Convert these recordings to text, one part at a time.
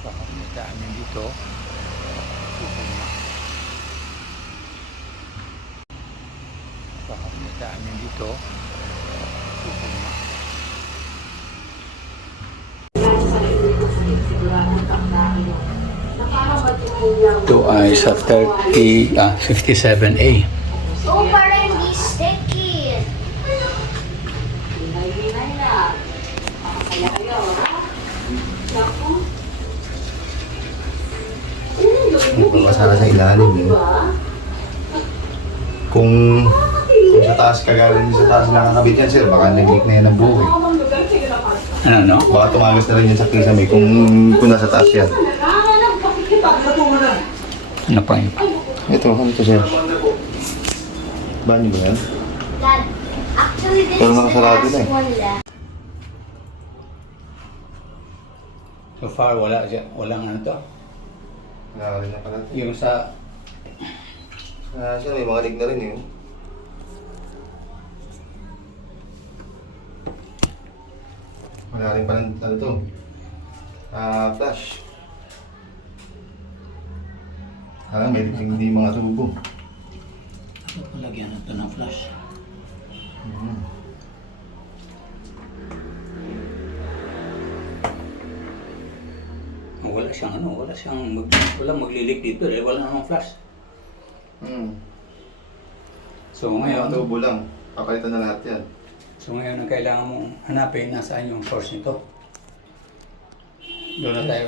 Pakakita namin dito. Pakakita namin dito. Ito ay sa 57A. Oh, para hindi sticky. Magbabasa ka sa ilalim eh. Kung sa taas ka galing sa taas nakakabit yan sir, baka nag-leak na yan ang buo eh. Ano? Baka tumagas na rin yan sa kisame kung nasa taas yan. Ano pa yun? Ito, ano ito sir? Banyo ba yan? Dad, actually this Pero is the nakasarado last na eh. one left. So far, walang ano to. Nakakarin na pala. Yung sa... Siya may mga leak na rin eh. Wala rin pala ano to. Flash. May leak din yung mga tubo. Lagyan na to ng flash. Walang maglilik dito eh, wala namang flash. So Mga ngayon, tubo lang. Papalitan na lahat yan. ang kailangan mong hanapin nasaan yung source nito. Doon na tayo.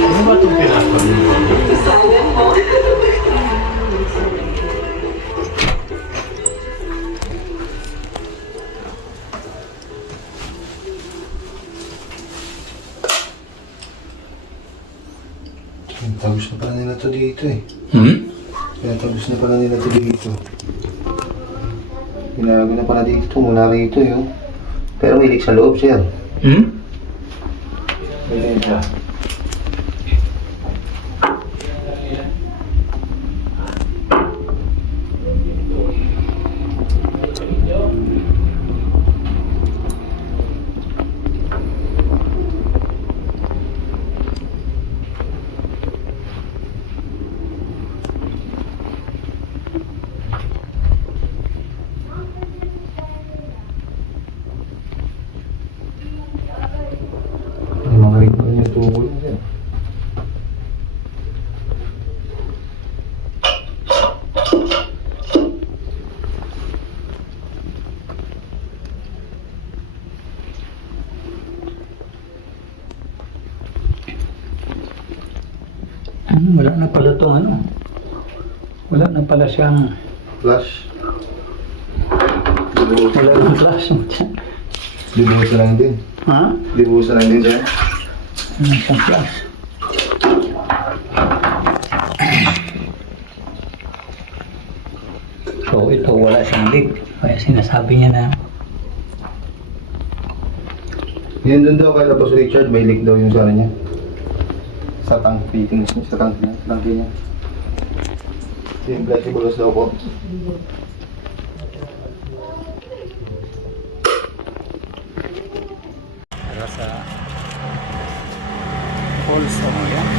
Ano ba itong pinapamili? Pinatagos na pala nila to dito eh. Pinatagos na pala nila to dito. Pinago na pala dito mula rito yun. Pero may leak sa loob siya. May leak siya. May mga rin pa yung tubo niya. Wala na pala itong ano. Wala na pala siyang... Flash. Wala na flash. Dibuhusan lang din. Ha? Dibuhusan lang din siya. Wala siyang flash. So ito wala siyang leak. Kaya sinasabi niya na Yan doon daw kay Labos Richard, may leak daw yung sa ano niya. Sa tank fittings niya, sa tank niya. Yung flexibles daw po. para sa balls. Oh, yan.